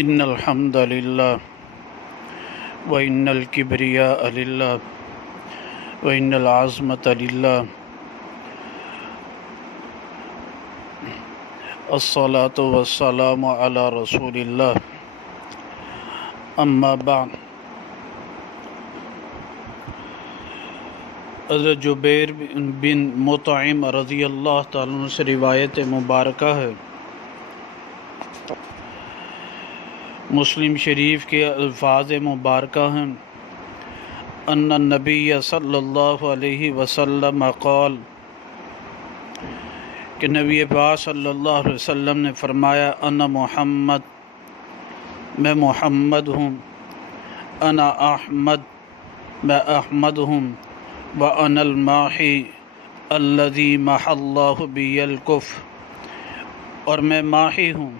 ان الحمد للہ وان الکبریاء للہ وان العظمۃ للہ الصلاۃ والسلام علی رسول اللہ اما بعد۔ حضرت جبیر بن مطعم رضی اللہ تعالیٰ عنہ سے روایت مبارکہ ہے، مسلم شریف کے الفاظ مبارکہ ہیں، ان النبی صلی اللہ علیہ وسلم قال، کہ نبی پاک صلی اللہ علیہ وسلم نے فرمایا، انا محمد، میں محمد ہوں، انا احمد، میں احمد ہوں، وَأَنَا الْمَاحِي الَّذِي مَحَى اللَّهُ بِيَ الْكُفْرَ، اور میں ماحی ہوں،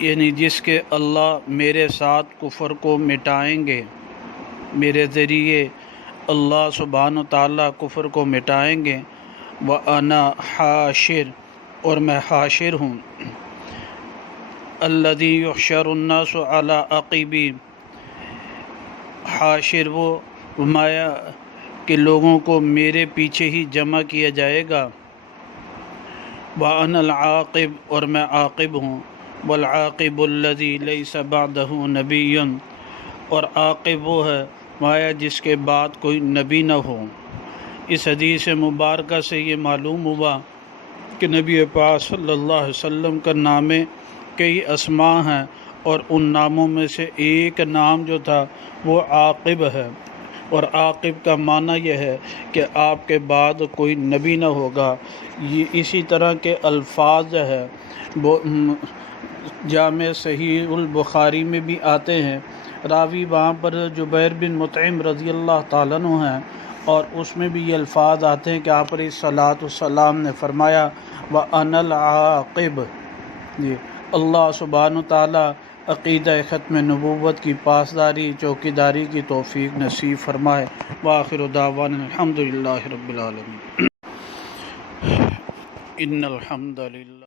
یعنی جس کے اللہ میرے ساتھ کفر کو مٹائیں گے، میرے ذریعے اللہ سبحانہ وتعالیٰ کفر کو مٹائیں گے۔ وَأَنَا حاشر، اور میں حاشر ہوں، الَّذِي يُحْشَرُ النَّاسُ عَلَىٰ عَقِبِي، حاشر وہ فرمایا کہ لوگوں کو میرے پیچھے ہی جمع کیا جائے گا۔ وَأَنَا الْعَاقِبُ، اور میں عاقب ہوں، وَالْعَاقِبُ الَّذِي لَيْسَ بَعْدَهُ نَبِيٌّ، اور عاقب وہ ہے مایا جس کے بعد کوئی نبی نہ ہو۔ اس حدیث مبارکہ سے یہ معلوم ہوا کہ نبی پاک صلی اللہ علیہ وسلم کا نام کئی اسماء ہیں، اور ان ناموں میں سے ایک نام جو تھا وہ عاقب ہے، اور عاقب کا معنی یہ ہے کہ آپ کے بعد کوئی نبی نہ ہوگا۔ یہ اسی طرح کے الفاظ جو ہے وہ جامع صحیح البخاری میں بھی آتے ہیں، راوی وہاں پر جبیر بن مطعم رضی اللہ تعالیٰ عنہ ہیں، اور اس میں بھی یہ الفاظ آتے ہیں کہ آپ علیہ الصلاۃ والسلام نے فرمایا وَأَنَا الْعَاقِبُ۔ یہ اللہ سبحانہ تعالیٰ عقیدہ ختم نبوت کی پاسداری چوکیداری کی توفیق نصیب فرمائے۔ وآخر دعوانا الحمدللہ رب العالمین۔ ان الحمد للہ